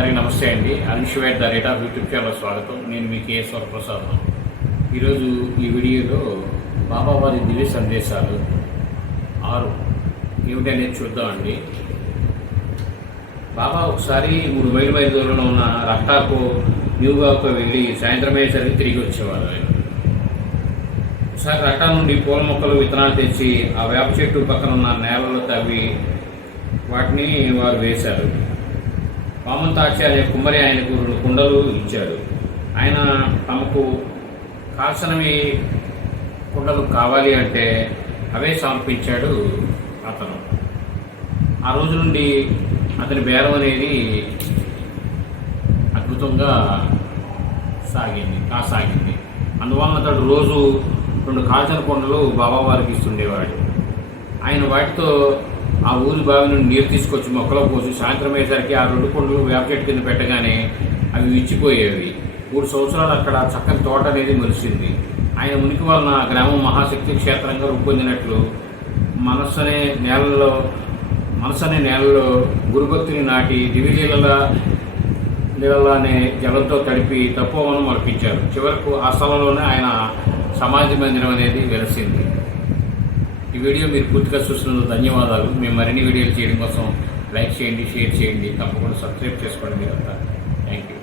అందరికీ నమస్తే అండి. అన్షువేట్ the rate of YouTube channel స్వాగతం. నేను మీ కేఎస్ ప్రసాద్ ఈరోజు ఈ వీడియోలో బాబా వారి దివ్య సందేశాలు ఆరు. ఏమిటనేది చూద్దామండి. బాబా ఒకసారి మూడు మైలు మైలు దూరంలో ఉన్న రక్తాకు న్యూగాకు వెళ్ళి సాయంత్రం అయ్యేసరికి తిరిగి వచ్చేవారు ఆయన. ఒకసారి రక్తా నుండి పూల మొక్కలు విత్తనాలు తెచ్చి ఆ వేప చెట్టు పక్కన ఉన్న నేలలో తవ్వి వాటిని వారు వేశారు. వామంతాచార్య కుమ్మరి ఆయనకు రెండు కుండలు ఇచ్చాడు. ఆయన తమకు కాసనవి కుండలు కావాలి అంటే అవే సమర్పించాడు అతను. ఆ రోజు నుండి అతని బేరం అనేది అద్భుతంగా సాగింది కాసాగింది. అందువలన అతడు రోజు రెండు కాల్చిన కొండలు బాబావారికి ఇస్తుండేవాడు. ఆయన వాటితో ఆ ఊరి బావి నుండి నీరు తీసుకొచ్చి మొక్కలో పోసి సాయంత్రం అయ్యేసరికి ఆ రెండు కొండలు వేప చెట్టు కింద పెట్టగానే అవి విచ్చిపోయేవి. మూడు సంవత్సరాలు అక్కడ చక్కని తోట అనేది మెలిసింది ఆయన ఉనికి వలన గ్రామం మహాశక్తి క్షేత్రంగా రూపొందినట్లు మనస్సు అనే నేలలో మనసు అనే నేలలో గురుభక్తిని నాటి దివిలీల నీళ్ళనే జలంతో తడిపి తపోవనం అర్పించారు. చివరకు ఆ స్థలంలోనే ఆయన సమాధి మందిరం అనేది వెలిసింది. ఈ వీడియో మీరు పూర్తిగా చూస్తున్నందుకు ధన్యవాదాలు. మేము మరిన్ని వీడియోలు చేయడం కోసం లైక్ చేయండి షేర్ చేయండి. తప్పకుండా సబ్స్క్రైబ్ చేసుకోండి. మీరంతా థ్యాంక్ యూ.